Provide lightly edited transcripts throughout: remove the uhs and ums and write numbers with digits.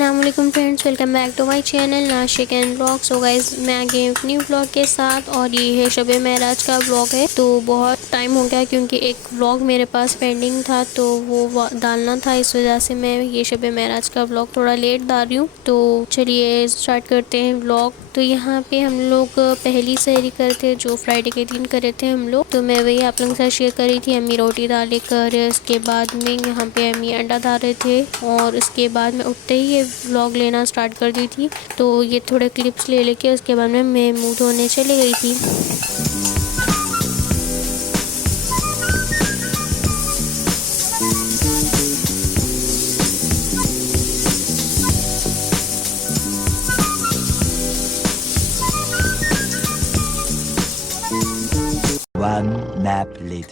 अस्सलाम वालेकुम friends, welcome back to my channel Nashik and blog. So guys, मैं आ गई हूँ न्यू ब्लॉग के साथ और ये है शब महराज का ब्लॉग है। तो बहुत टाइम हो गया क्योंकि एक ब्लॉग मेरे पास पेंडिंग था तो वो डालना था, इस वजह से मैं ये शब महराज का ब्लॉग थोड़ा लेट डाल रही हूँ। तो चलिए स्टार्ट करते हैं ब्लॉग। तो यहाँ पे हम लोग पहली सहरी करते जो फ्राइडे के दिन करे थे हम लोग, तो मैं वही आप लोगों के साथ शेयर करी थी। अम्मी रोटी डाले कर, उसके बाद में यहाँ पे अम्मी अंडा डाल रहे थे और उसके बाद में उठते ही ये व्लॉग लेना स्टार्ट कर दी थी। तो ये थोड़े क्लिप्स ले लेके उसके बाद में मैं मुँह धोने चली गई थी।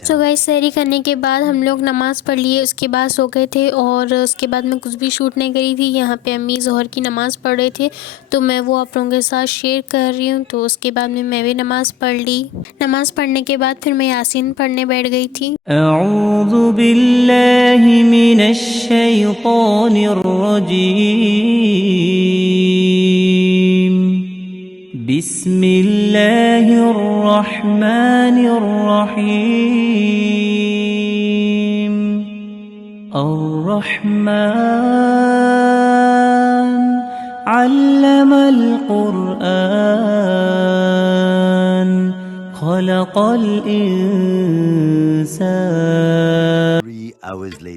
तो गाइस, सहरी करने के बाद हम लोग नमाज़ पढ़ लिए, उसके बाद सो गए थे और उसके बाद मैं कुछ भी शूट नहीं करी थी। यहाँ पे अम्मी ज़ोहर की नमाज़ पढ़ रहे थे तो मैं वो आप लोगों के साथ शेयर कर रही हूँ। तो उसके बाद में मैं भी नमाज़ पढ़ ली। नमाज़ पढ़ने के बाद फिर मैं यासीन पढ़ने बैठ गई थी। अऊज़ु बिल्लाहि मिनश शैतानिर रजीम, बिस्मिल्लाहिर रहमानिर रहीम। अर्रहमान अल्लमल कुरआन, खलक़ल इंसान।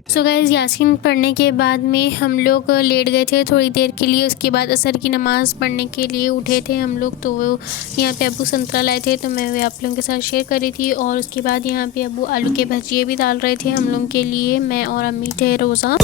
सो गाइस, यासीन पढ़ने के बाद में हम लोग लेट गए थे थोड़ी देर के लिए। उसके बाद असर की नमाज़ पढ़ने के लिए उठे थे हम लोग। तो वो यहाँ पे अबू संतरा लाए थे तो मैं वे आप लोगों के साथ शेयर करी थी। और उसके बाद यहाँ पे अबू आलू के भजिए भी डाल रहे थे हम लोग के लिए। मैं और अम्मी थे रोज़ा।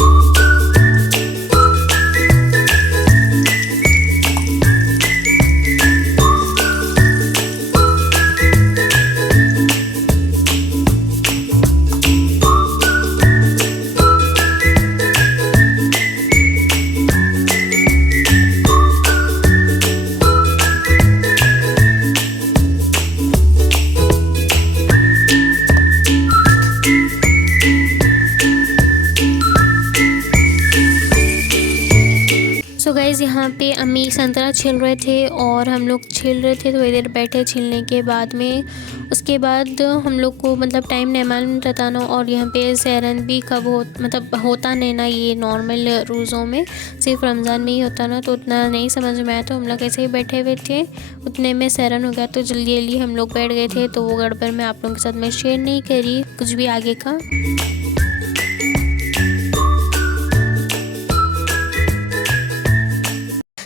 सो गाइज़, यहाँ पे अम्मी संतरा छिल रहे थे और हम लोग छिल रहे थे। थोड़ी देर बैठे छिलने के बाद में। उसके बाद हम लोग को टाइम नहीं मालूम रहता ना। और यहाँ पे सहरन भी कब होता नहीं ना, ये नॉर्मल रोज़ों में सिर्फ रमज़ान में ही होता ना, तो उतना नहीं समझ में आया। तो हम लोग ऐसे ही बैठे हुए थे, उतने में सहरन हो गया तो जल्दी जल्दी हम लोग बैठ गए थे। तो वो गड़बड़ में आप लोगों के साथ मैं शेयर नहीं करी कुछ भी आगे का।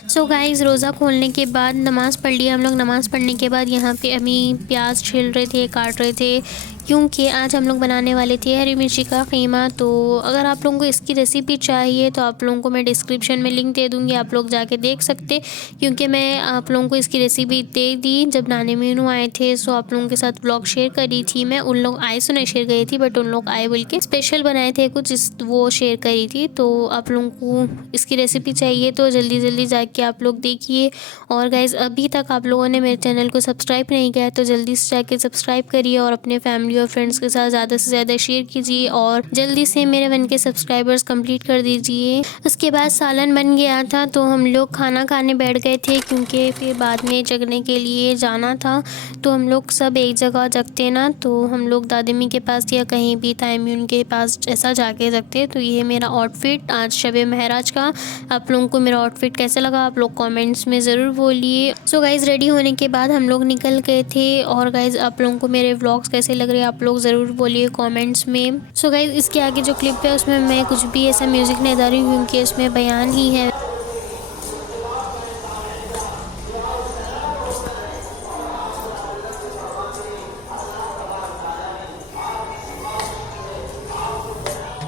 सो गाइस, रोज़ा खोलने के बाद नमाज़ पढ़ लिया हम लोग। नमाज़ पढ़ने के बाद यहाँ पे अम्मी प्याज छील रहे थे, काट रहे थे, क्योंकि आज हम लोग बनाने वाले थे हरी मिर्ची का कीमा। तो अगर आप लोगों को इसकी रेसिपी चाहिए तो आप लोगों को मैं डिस्क्रिप्शन में लिंक दे दूँगी, आप लोग जाके देख सकते। क्योंकि मैं आप लोगों को इसकी रेसिपी दे दी जब नानी मीनू आए थे। सो आप लोगों के साथ ब्लॉग शेयर करी थी मैं। उन लोग आए सो नहीं शेयर करी थी, बट उन लोग आए बोल के स्पेशल बनाए थे कुछ, वो शेयर करी थी। तो आप लोगों को इसकी रेसिपी चाहिए तो जल्दी जल्दी जाके आप लोग देखिए। और गाइज़, अभी तक आप लोगों ने मेरे चैनल को सब्सक्राइब नहीं किया है तो जल्दी से जाके सब्सक्राइब करिए और अपने फैमिली और फ्रेंड्स के साथ ज़्यादा से ज़्यादा शेयर कीजिए और जल्दी से मेरे 1 के सब्सक्राइबर्स कंप्लीट कर दीजिए। उसके बाद सालन बन गया था तो हम लोग खाना खाने बैठ गए थे, क्योंकि फिर बाद में जगने के लिए जाना था। तो हम लोग सब एक जगह जगते ना, तो हम लोग दादी के पास या कहीं भी तायमी उनके पास ऐसा जाके जगते। तो ये मेरा आउटफिट आज शब महराज का। आप लोगों को मेरा आउटफिट कैसा लगा आप लोग कमेंट्स में ज़रूर बोलिए। सो गाइज़, रेडी होने के बाद हम लोग निकल गए थे। और गाइज़, आप लोगों को मेरे व्लॉग्स कैसे लग रहे हैं आप लोग ज़रूर बोलिए कमेंट्स में। सो गाइज़, इसके आगे जो क्लिप है उसमें मैं कुछ भी ऐसा म्यूज़िक नहीं डाल रही हूँ क्योंकि इसमें बयान ही है।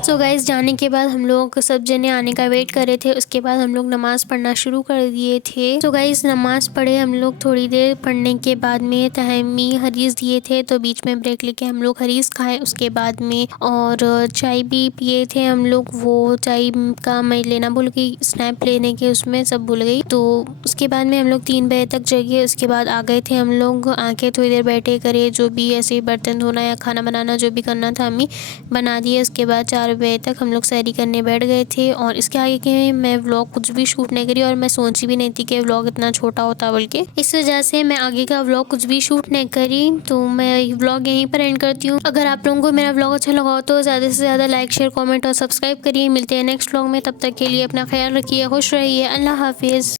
सो गाइज़, जाने के बाद हम लोग सब जने आने का वेट कर रहे थे। उसके बाद हम लोग नमाज़ पढ़ना शुरू कर दिए थे। सो गाइज़, नमाज़ पढ़े हम लोग। थोड़ी देर पढ़ने के बाद में तहमी हरीस दिए थे तो बीच में ब्रेक लेके हम लोग हरीस खाए। उसके बाद में और चाय भी पिए थे हम लोग। वो चाय का मैं लेना भूल गई, स्नैप लेने के उसमें सब भूल गई। तो उसके बाद में हम लोग 3 बजे तक जगे। उसके बाद आ गए थे हम लोग। आके थोड़ी देर बैठे करे, जो भी ऐसे बर्तन धोना या खाना बनाना जो भी करना था अम्मी बना दिए। उसके बाद 4 बजे तक हम लोग सहरी करने बैठ गए थे। और इसके आगे के मैं व्लॉग कुछ भी शूट नहीं करी और मैं सोची भी नहीं थी कि व्लॉग इतना छोटा होता बल्कि इस वजह से मैं आगे का व्लॉग कुछ भी शूट नहीं करी। तो मैं व्लॉग यहीं पर एंड करती हूँ। अगर आप लोगों को मेरा व्लॉग अच्छा लगा हो तो ज़्यादा से ज़्यादा लाइक शेयर कमेंट और सब्सक्राइब करिए। मिलते हैं नेक्स्ट व्लॉग में, तब तक के लिए अपना ख्याल रखिए, खुश रहिए, अल्लाह हाफिज़।